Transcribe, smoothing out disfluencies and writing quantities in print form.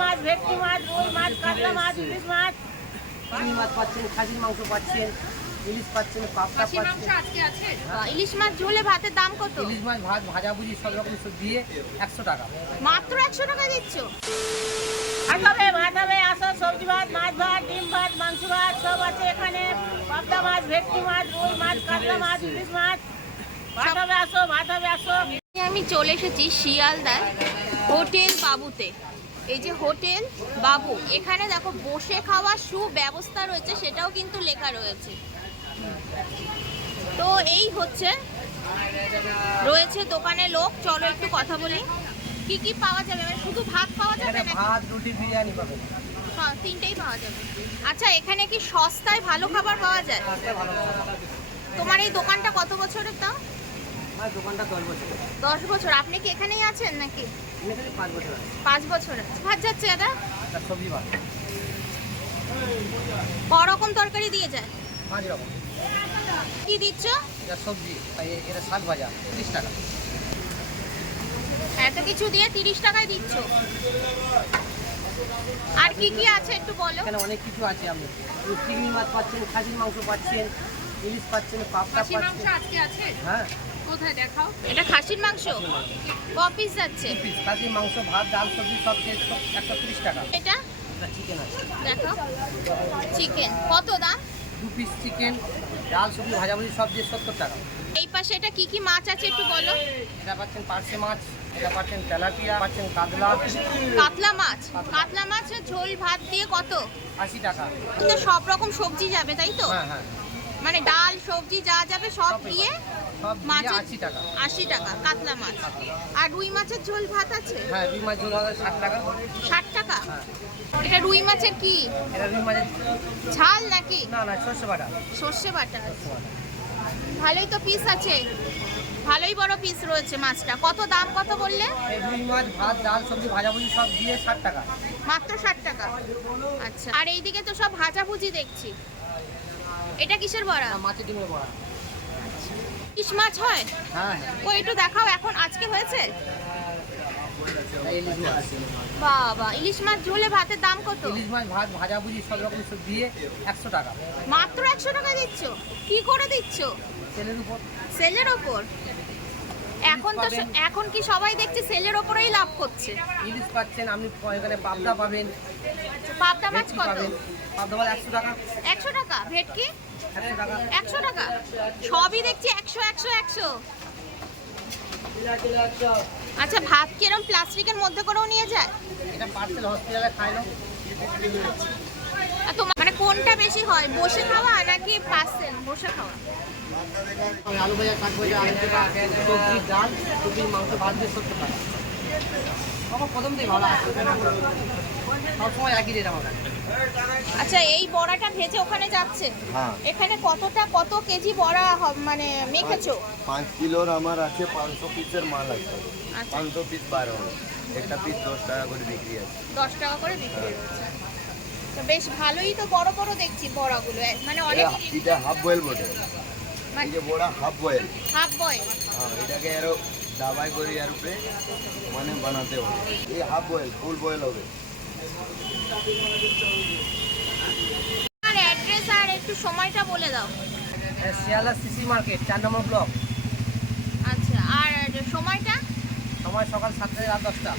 মাছ, ভেটকি মাছ, রুই মাছ, কাতলা মাছ, ইলিশ মাছ। চিংড়ি মাছ পাচ্ছেন, খাসির মাংস পাচ্ছেন, ইলিশ পাচ্ছেন, পাবদা পাচ্ছেন। ইলিশ মাছ ঝোলে ভাতের দাম কত? ইলিশ মাছ ভাত ভাজাভুজি সব রকম সব দিয়ে 100 টাকা। মাত্র 100 টাকা দিচ্ছ? ভাত হবে, আসো, সবজি ভাত, মাছ ভাত, ডিম ভাত, মাংস ভাত সব আছে এখানে। পাবদা মাছ, ভেটকি মাছ, রুই মাছ, কাতলা মাছ, ইলিশ মাছ। ভাত হবে, আসো, ভাত হবে, আসো। আমি চলে এসেছি শিয়ালদায় হোটেল বাবুতে। এই যে হোটেল বাবু, এখানে দেখো বসে খাওয়ার সুব্যবস্থা রয়েছে, সেটাও কিন্তু লেখা রয়েছে। তো এই হচ্ছে রয়েছে দোকানে লোক, চলো একটু কথা বলি। কি কি পাওয়া যাবে? মানে শুধু ভাত পাওয়া যাবে এখানে নাকি? ভাত, রুটি, বিরিয়ানি পাবেন। হ্যাঁ, তিনটেই পাওয়া যাবে। আচ্ছা, এখানে কি সস্তায় ভালো খাবার পাওয়া যায়? সস্তায় ভালো খাবার। তোমার এই দোকানটা কত বছরের তাও? আমার দোকানটা 10 বছর। 10 বছর। আপনি কি এখানেই আছেন নাকি? আমি এখানে 5 বছর আছি। 5 বছর। ভাত যাচ্ছে দাদা? আর সবজি ভাত। ক রকম তরকারি দিয়ে যায়? 5 রকম। কি দিচ্ছ? এটা সবজি, আর এটা শাক ভাজা 30 টাকা। এত কিছু দিয়ে 30 টাকায় দিচ্ছ? আর কি কি আছে একটু বলো। এখানে অনেক কিছু আছে। আপনি চিংড়ি মাছ পাচ্ছেন, খাসির মাংস পাচ্ছেন, ইলিশ পাচ্ছেন, পাবদা পাচ্ছেন। আজকে আছে? হ্যাঁ, কোথায় দেখাও। এটা খাসির মাংস? ক পিস যাচ্ছে? খাসির মাংস, ভাত, ডাল, সবজি সব 130 টাকা। এটা এটা চিকেন আছে। দেখো, চিকেন কত দাম? 2 পিস চিকেন, ডাল, সবজি, ভাজাভুজি সব দিয়ে 70 টাকা। এই পাশে এটা কি কি মাছ আছে একটু বলো। এটা পাচ্ছেন পার্শে মাছ, এটা পাচ্ছেন তেলাপিয়া, পাচ্ছেন কাতলা। কাতলা মাছ। কাতলা মাছের ঝোল ভাত দিয়ে কত? 80 টাকা। তো সব রকম সবজি যাবে তাই তো? হ্যাঁ হ্যাঁ, মানে ডাল সবজি যা যাবে সব দিয়ে সব দিয়ে মাছের 80 টাকা। 80 টাকা কাতলা মাছ। আর রুই মাছের ঝোল ভাত আছে? হ্যাঁ, রুই মাছ ঝোল হবে 60 টাকা। 60 টাকা। হ্যাঁ, এটা রুই মাছের কি এটা রুই মাছের ঝাল নাকি? না না, সর্ষে বাটা। সর্ষে বাটা। ভালোই তো পিস আছে, ভালোই বড় পিস রয়েছে মাছটা। কত দাম কত বললে? এই রুই মাছ, ভাত, ডাল, সবজি, ভাজাভুজি সব দিয়ে 60 টাকা। মাত্র 60 টাকা। আচ্ছা, আর এইদিকে তো সব ভাজাভুজি দেখছি। এটা কিসের বড়া? মাছের ডিমের বড়া। ইলিশ মাছ হয়? হ্যাঁ হ্যাঁ, ও একটু দেখাও, এখন আজকে হয়েছে? এই ইলিশ মাছ। বাবা, ইলিশ মাছ ঝোলে ভাতের দাম কত? ইলিশ মাছ ভাত ভাজাভুজি সব রকম সব দিয়ে 100 টাকা। মাত্র 100 টাকা দিচ্ছ? কি করে দিচ্ছ? তেলের উপর। সেলের ওপর? এখন কি সবাই দেখছি সেলের ওপরেই লাভ করছে। ইলিশ পাচ্ছেন আপনি, এখানে পাবদা পাবেন। পাবদা মাছ ভেটকি কত? পাবেন। পাবদা মাছ 100 টাকা। 100 টাকা। ভেটকি 100 টাকা। 100 টাকা। সবই দেখছি 100 100 100। আচ্ছা, ভাত কি এরকম প্লাস্টিকের মধ্যে করেও নিয়ে যায়? এটা পার্সেল হসপিটালে খায় না। আর তোমার মানে কোনটা বেশি হয়, বসে খাওয়া নাকি পার্সেল বসে খাওয়া? আলু ভাজা, শাক ভাজা, আলু ভাজা, সবজি, ডাল, সবজি, মাংস, ভাত দিয়ে 70 টাকা। আমার প্রথম থেকে ভালো আছে, সবসময় একই রেট আমার। আচ্ছা, এই বড়াটা ভেজে ওখানে যাচ্ছে? হ্যাঁ। এখানে কত কেজি বড়া মানে মেখেছো? 5 কিলোর আমার আছে, 500 পিসের মাল আছে। আচ্ছা। 500 পিস 12 হবে। একটা পিস 10 টাকা করে বিক্রি আছে। 10 টাকা করে বিক্রি হচ্ছে। তো বেশ ভালোই তো, বড় বড় দেখছি বড়াগুলো, মানে অনেক। এটা হাফ বয়েল বটে। মানে এই যে বড়া হাফ বয়েল। Half boil. হ্যাঁ, এটাকে আরো দাবাই করে এর উপরে মানে বানাতে হবে। এই হাফ বয়েল, ফুল বয়েল হবে। আর অ্যাড্রেস আর একটু সময়টা বলে দাও। শিয়ালদা সিসি মার্কেট 4 নম্বর ব্লক। আচ্ছা, আর সময়টা? সময় সকাল 7টা থেকে রাত 10টা।